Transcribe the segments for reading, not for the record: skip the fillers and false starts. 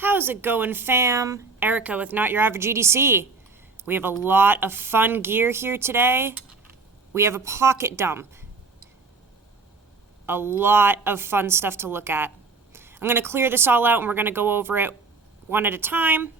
How's it going, fam? Erica with Not Your Average EDC. We have a lot of fun gear here today. We have a pocket dump. A lot of fun stuff to look at. I'm going to clear this all out and we're going to go over it one at a time.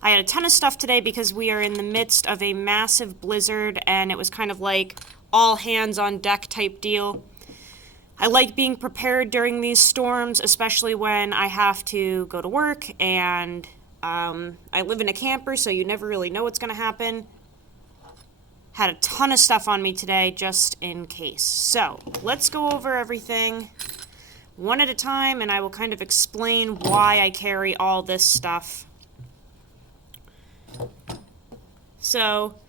I had a ton of stuff today because we are in the midst of a massive blizzard and it was kind of like all hands on deck type deal. I like being prepared during these storms, especially when I have to go to work and I live in a camper, so you never really know what's going to happen. Had a ton of stuff on me today just in case. So let's go over everything one at a time and I will kind of explain why I carry all this stuff. So,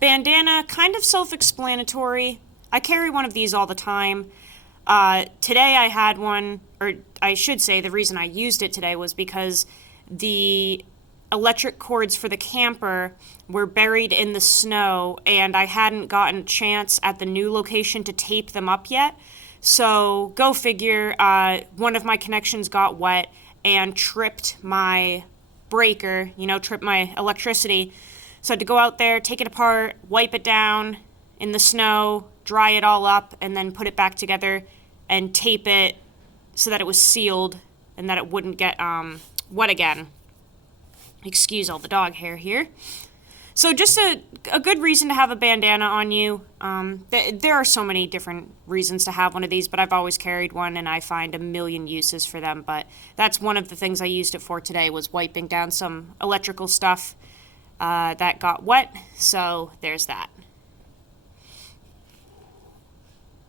bandana, kind of self-explanatory. I carry one of these all the time. Today I had one, or I should say the reason I used it today was because the electric cords for the camper were buried in the snow and I hadn't gotten a chance at the new location to tape them up yet. So go figure, one of my connections got wet and tripped my breaker, tripped my electricity. So I had to go out there, take it apart, wipe it down in the snow, dry it all up, and then put it back together and tape it so that it was sealed and that it wouldn't get wet again. Excuse all the dog hair here. So just a good reason to have a bandana on you. There are so many different reasons to have one of these, but I've always carried one and I find a million uses for them. But that's one of the things I used it for today, was wiping down some electrical stuff that got wet. So there's that.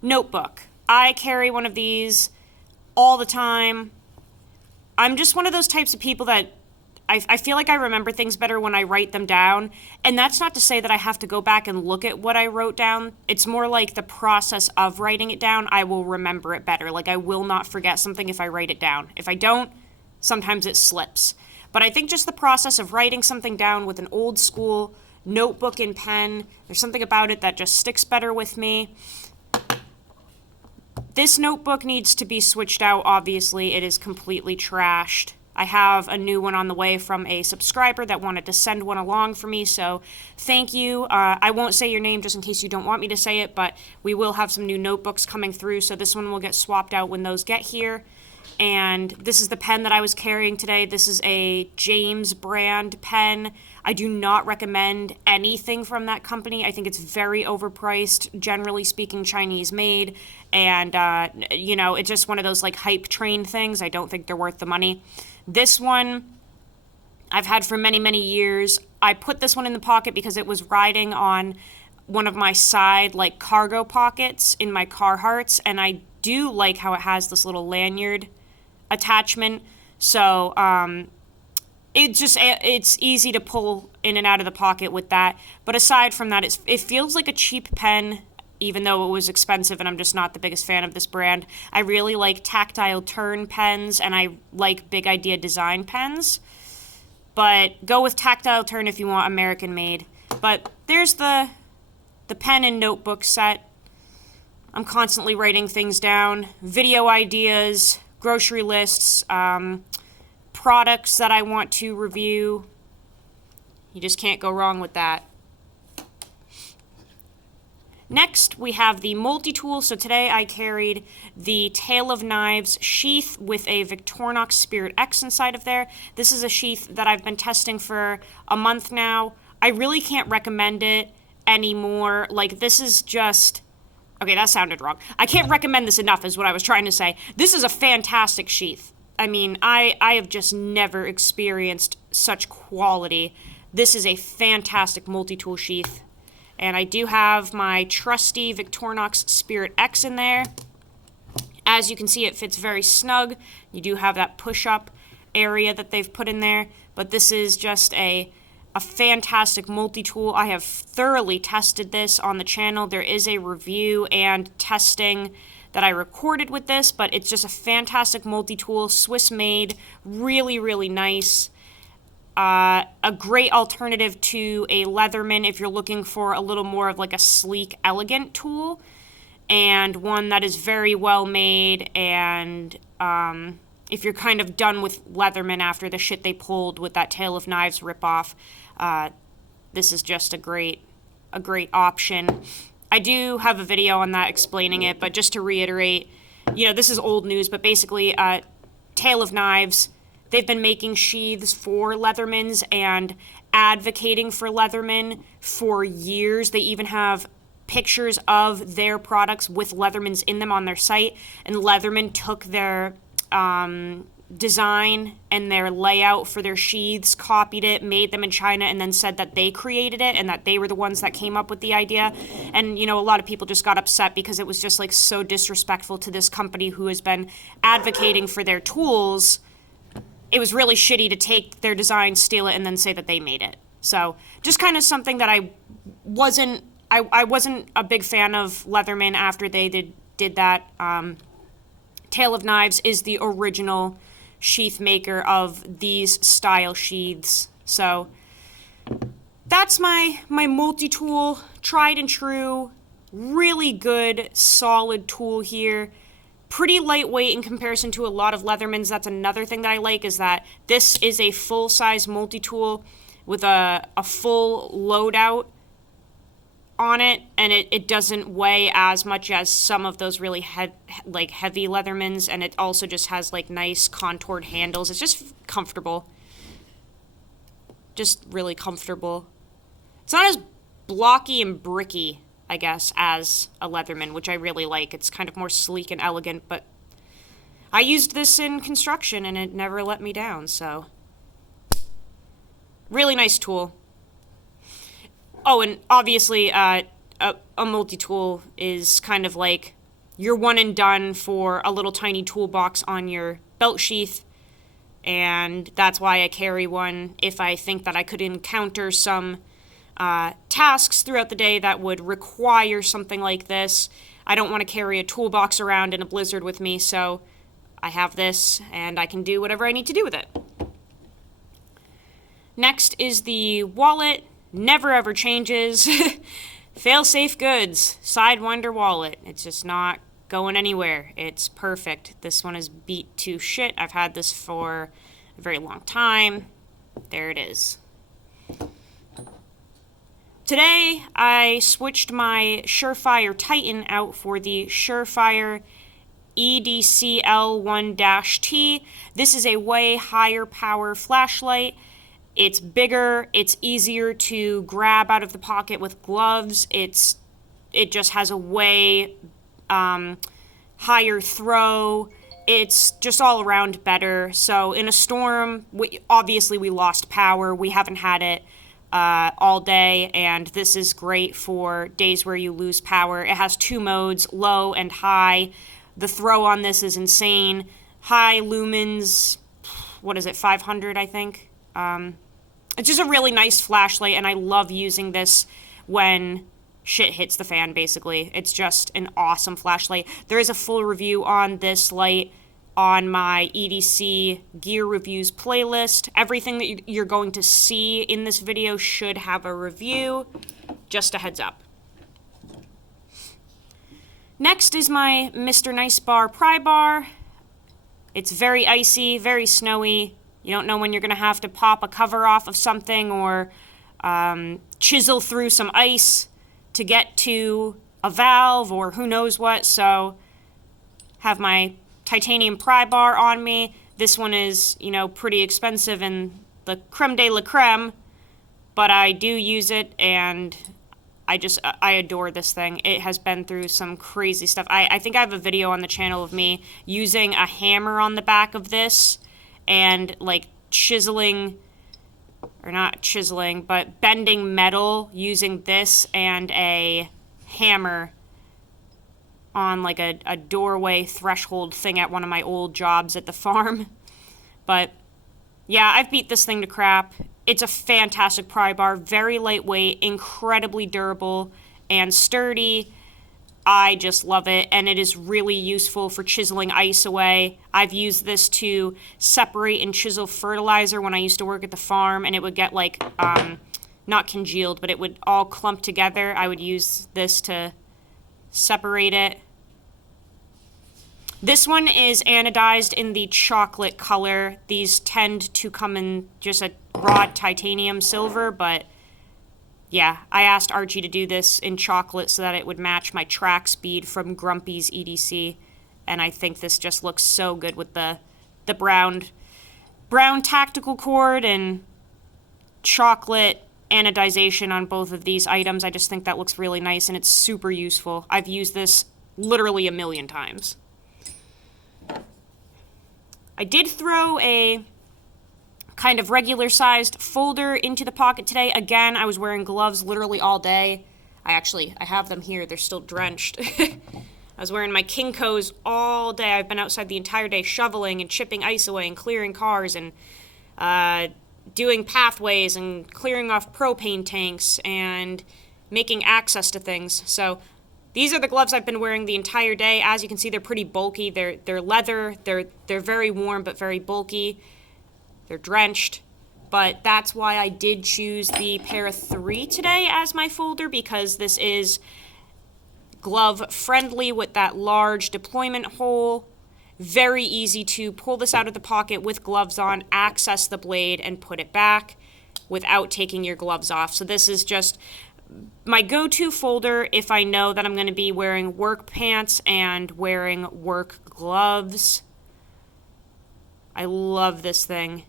Notebook. I carry one of these all the time. I'm just one of those types of people that I feel like I remember things better when I write them down. And that's not to say that I have to go back and look at what I wrote down. It's more like the process of writing it down, I will remember it better. Like I will not forget something if I write it down. If I don't, sometimes it slips. But I think just the process of writing something down with an old school notebook and pen, there's something about it that just sticks better with me. This notebook needs to be switched out, obviously. It is completely trashed. I have a new one on the way from a subscriber that wanted to send one along for me, so thank you. I won't say your name just in case you don't want me to say it, but we will have some new notebooks coming through, so this one will get swapped out when those get here. And this is the pen that I was carrying today. This is a James brand pen. I do not recommend anything from that company. I think it's very overpriced, generally speaking, Chinese made. And, it's just one of those like hype train things. I don't think they're worth the money. This one I've had for many, many years. I put this one in the pocket because it was riding on one of my side like cargo pockets in my Carhartts. And I do like how it has this little lanyard attachment. So, it's easy to pull in and out of the pocket with that. But aside from that, it feels like a cheap pen, even though it was expensive and I'm just not the biggest fan of this brand. I really like tactile turn pens and I like big idea design pens. But go with tactile turn if you want American made. But there's the pen and notebook set. I'm constantly writing things down, video ideas, grocery lists, products that I want to review. You just can't go wrong with that. Next, we have the Multitool. So today I carried the Tale of Knives sheath with a Victorinox Spirit X inside of there. This is a sheath that I've been testing for a month now. I really can't recommend it anymore. Like, this is just... Okay, that sounded wrong. I can't recommend this enough is what I was trying to say. This is a fantastic sheath. I mean, I have just never experienced such quality. This is a fantastic multi-tool sheath. And I do have my trusty Victorinox Spirit X in there. As you can see, it fits very snug. You do have that push-up area that they've put in there. But this is just a fantastic multi-tool. I have thoroughly tested this on the channel. There is a review and testing that I recorded with this, but it's just a fantastic multi-tool, Swiss-made, really, really nice. A great alternative to a Leatherman if you're looking for a little more of like a sleek, elegant tool, and one that is very well made and if you're kind of done with Leatherman after the shit they pulled with that Tale of Knives ripoff, this is just a great option. I do have a video on that explaining it, but just to reiterate, you know, this is old news, but basically, Tale of Knives, they've been making sheaths for Leathermans and advocating for Leatherman for years. They even have pictures of their products with Leathermans in them on their site, and Leatherman took their design and their layout for their sheaths, copied it, made them in China, and then said that they created it and that they were the ones that came up with the idea. And, you know, a lot of people just got upset because it was just, like, so disrespectful to this company who has been advocating for their tools. It was really shitty to take their design, steal it, and then say that they made it. So, just kind of something that I wasn't a big fan of Leatherman after they did that. Tale of Knives is the original sheath maker of these style sheaths. So that's my multi-tool, tried and true, really good, solid tool here. Pretty lightweight in comparison to a lot of Leathermans. That's another thing that I like, is that this is a full-size multi-tool with a full loadout on it, and it doesn't weigh as much as some of those really heavy Leathermans, and it also just has like nice contoured handles. It's just comfortable. Just really comfortable. It's not as blocky and bricky, I guess, as a Leatherman, which I really like. It's kind of more sleek and elegant, but I used this in construction and it never let me down, so really nice tool. Oh, and obviously, a multi-tool is kind of like your one and done for a little tiny toolbox on your belt sheath, and that's why I carry one if I think that I could encounter some tasks throughout the day that would require something like this. I don't want to carry a toolbox around in a blizzard with me, so I have this, and I can do whatever I need to do with it. Next is the wallet. Never ever changes. Fail-safe goods. Sidewinder wallet. It's just not going anywhere. It's perfect. This one is beat to shit. I've had this for a very long time. There it is. Today, I switched my Surefire Titan out for the Surefire EDC L1-T. This is a way higher power flashlight. It's bigger, it's easier to grab out of the pocket with gloves, it just has a way higher throw, it's just all around better. So in a storm, obviously we lost power, we haven't had it all day, and this is great for days where you lose power. It has 2 modes, low and high. The throw on this is insane. High lumens, 500 I think? It's just a really nice flashlight, and I love using this when shit hits the fan, basically. It's just an awesome flashlight. There is a full review on this light on my EDC Gear Reviews playlist. Everything that you're going to see in this video should have a review. Just a heads up. Next is my Mr. Nice Bar Pry Bar. It's very icy, very snowy. You don't know when you're going to have to pop a cover off of something or chisel through some ice to get to a valve or who knows what. So have my titanium pry bar on me. This one is, you know, pretty expensive and the creme de la creme, but I do use it, and I adore this thing. It has been through some crazy stuff. I think I have a video on the channel of me using a hammer on the back of this and like chiseling, or not chiseling, but bending metal using this and a hammer on like a doorway threshold thing at one of my old jobs at the farm. But yeah, I've beat this thing to crap. It's a fantastic pry bar, very lightweight, incredibly durable and sturdy. I just love it, and it is really useful for chiseling ice away. I've used this to separate and chisel fertilizer when I used to work at the farm, and it would get like, not congealed, but it would all clump together. I would use this to separate it. This one is anodized in the chocolate color. These tend to come in just a raw titanium silver, but yeah, I asked Archie to do this in chocolate so that it would match my track speed from Grumpy's EDC, and I think this just looks so good with the brown tactical cord and chocolate anodization on both of these items. I just think that looks really nice, and it's super useful. I've used this literally a million times. I did throw a kind of regular sized folder into the pocket today. Again, I was wearing gloves literally all day. I have them here. They're still drenched. I was wearing my Kinkos all day. I've been outside the entire day shoveling and chipping ice away and clearing cars and doing pathways and clearing off propane tanks and making access to things. So these are the gloves I've been wearing the entire day. As you can see, they're pretty bulky. They're leather. They're very warm but very bulky. They're drenched. But that's why I did choose the pair of 3 today as my folder, because this is glove friendly with that large deployment hole. Very easy to pull this out of the pocket with gloves on, access the blade, and put it back without taking your gloves off. So this is just my go-to folder if I know that I'm going to be wearing work pants and wearing work gloves. I love this thing.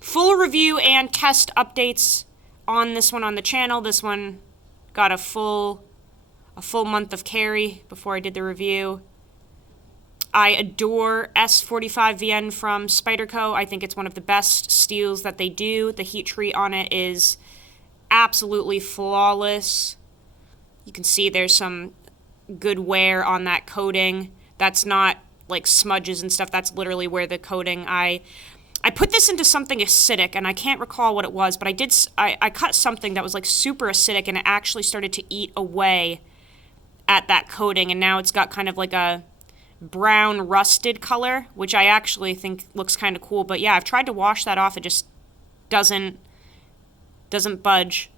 Full review and test updates on this one on the channel. This one got a full month of carry before I did the review. I adore S45VN from Spyderco. I think it's one of the best steels that they do. The heat treat on it is absolutely flawless. You can see there's some good wear on that coating. That's not like smudges and stuff. That's literally where the coating, I put this into something acidic, and I can't recall what it was, but I cut something that was like super acidic, and it actually started to eat away at that coating, and now it's got kind of like a brown rusted color, which I actually think looks kind of cool. But yeah, I've tried to wash that off. It just doesn't budge.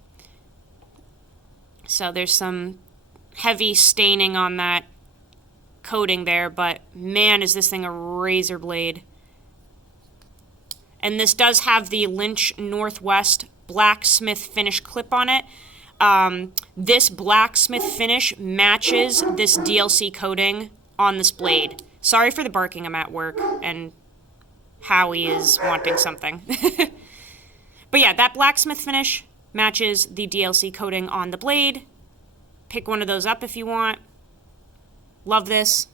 So there's some heavy staining on that coating there, but man, is this thing a razor blade. And this does have the Lynch Northwest blacksmith finish clip on it. This blacksmith finish matches this DLC coating on this blade. Sorry for the barking, I'm at work, and Howie is wanting something. But yeah, that blacksmith finish matches the DLC coating on the blade. Pick one of those up if you want. Love this.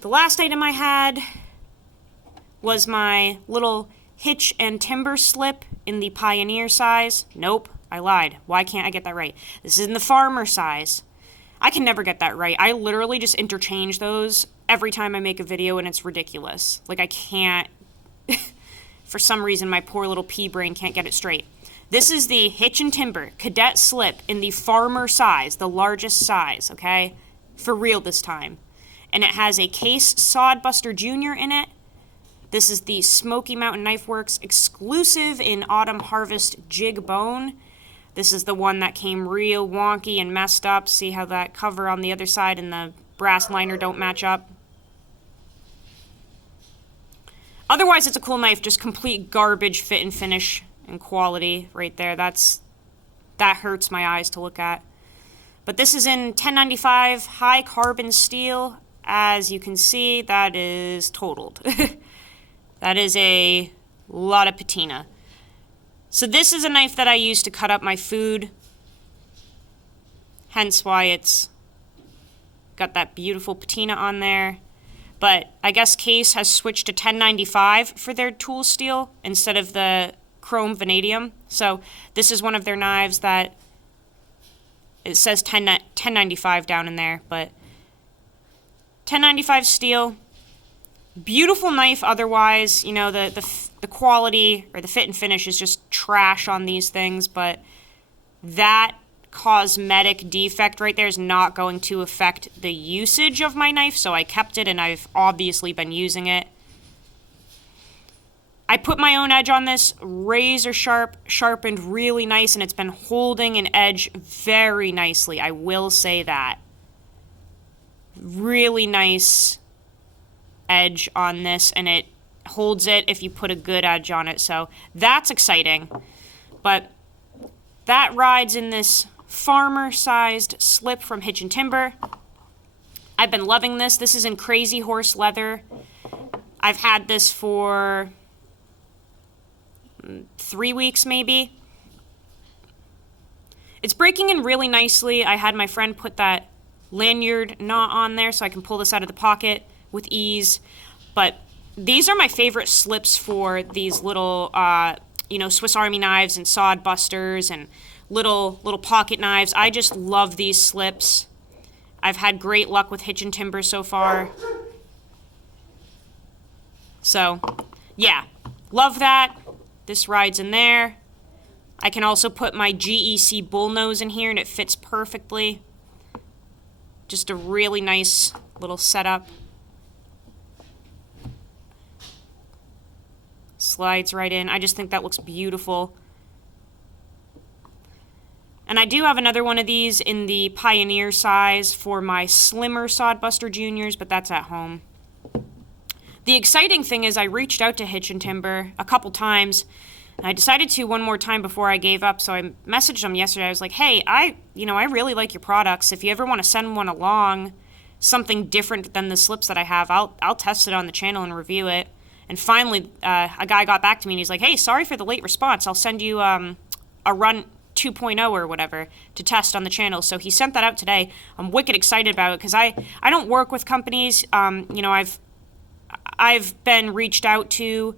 The last item I had was my little hitch and timber slip in the Pioneer size. Nope, I lied. Why can't I get that right? This is in the Farmer size. I can never get that right. I literally just interchange those every time I make a video, and it's ridiculous. Like, I can't... For some reason, my poor little pea brain can't get it straight. This is the Hitch and Timber Cadet Slip in the Farmer size, the largest size, okay? For real this time. And it has a Case Sodbuster Jr. in it. This is the Smoky Mountain Knife Works exclusive in Autumn Harvest Jig Bone. This is the one that came real wonky and messed up. See how that cover on the other side and the brass liner don't match up? Otherwise, it's a cool knife, just complete garbage fit and finish and quality right there. That hurts my eyes to look at. But this is in 1095 high carbon steel. As you can see, that is totaled. That is a lot of patina. So this is a knife that I use to cut up my food. Hence why it's got that beautiful patina on there. But I guess Case has switched to 1095 for their tool steel instead of the chrome vanadium. So this is one of their knives that it says 1095 down in there, but 1095 steel. Beautiful knife otherwise. You know, the quality or the fit and finish is just trash on these things, but that cosmetic defect right there is not going to affect the usage of my knife, so I kept it and I've obviously been using it. I put my own edge on this, razor sharp, sharpened really nice, and it's been holding an edge very nicely. I will say that. really nice edge on this, and it holds it if you put a good edge on it, so that's exciting. But that rides in this farmer-sized slip from Hitch and Timber. I've been loving this. This is in Crazy Horse leather. I've had this for 3 weeks maybe. It's breaking in really nicely. I had my friend put that lanyard knot on there so I can pull this out of the pocket with ease. But these are my favorite slips for these little, Swiss Army knives and sod busters and little pocket knives. I just love these slips. I've had great luck with Hitch and Timber so far. So, yeah, love that. This rides in there. I can also put my GEC bullnose in here and it fits perfectly. Just a really nice little setup. Slides right in. I just think that looks beautiful. And I do have another one of these in the Pioneer size for my slimmer Sodbuster Juniors, but that's at home. The exciting thing is I reached out to Hitch and Timber a couple times. And I decided to one more time before I gave up, so I messaged them yesterday. I was like, hey, I really like your products. If you ever want to send one along, something different than the slips that I have, I'll test it on the channel and review it. And finally, a guy got back to me and he's like, hey, sorry for the late response. I'll send you a run 2.0 or whatever to test on the channel. So he sent that out today. I'm wicked excited about it because I don't work with companies. I've been reached out to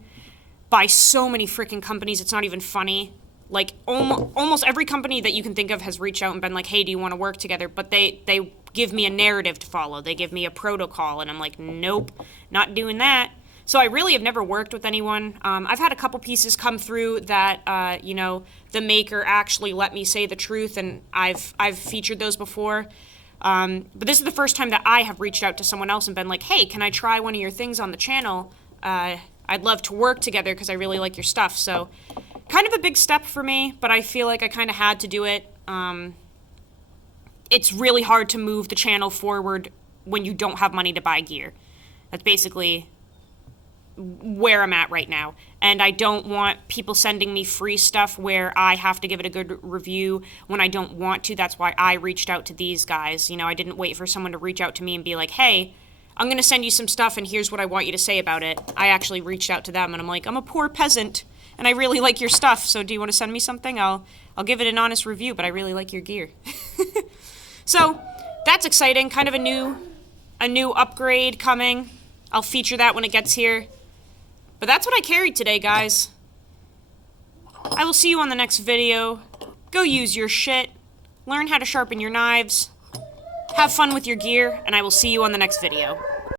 by so many freaking companies, it's not even funny. Like, almost every company that you can think of has reached out and been like, hey, do you want to work together? But they give me a narrative to follow. They give me a protocol, and I'm like, nope, not doing that. So I really have never worked with anyone. I've had a couple pieces come through that, the maker actually let me say the truth, and I've featured those before. But this is the first time that I have reached out to someone else and been like, hey, can I try one of your things on the channel? I'd love to work together because I really like your stuff. So kind of a big step for me, but I feel like I kind of had to do it. It's really hard to move the channel forward when you don't have money to buy gear. That's basically where I'm at right now. And I don't want people sending me free stuff where I have to give it a good review when I don't want to. That's why I reached out to these guys. I didn't wait for someone to reach out to me and be like, hey, I'm going to send you some stuff and here's what I want you to say about it. I actually reached out to them and I'm like, I'm a poor peasant and I really like your stuff. So do you want to send me something? I'll give it an honest review, but I really like your gear. So that's exciting. Kind of a new upgrade coming. I'll feature that when it gets here. But that's what I carried today, guys. I will see you on the next video. Go use your shit. Learn how to sharpen your knives. Have fun with your gear, and I will see you on the next video.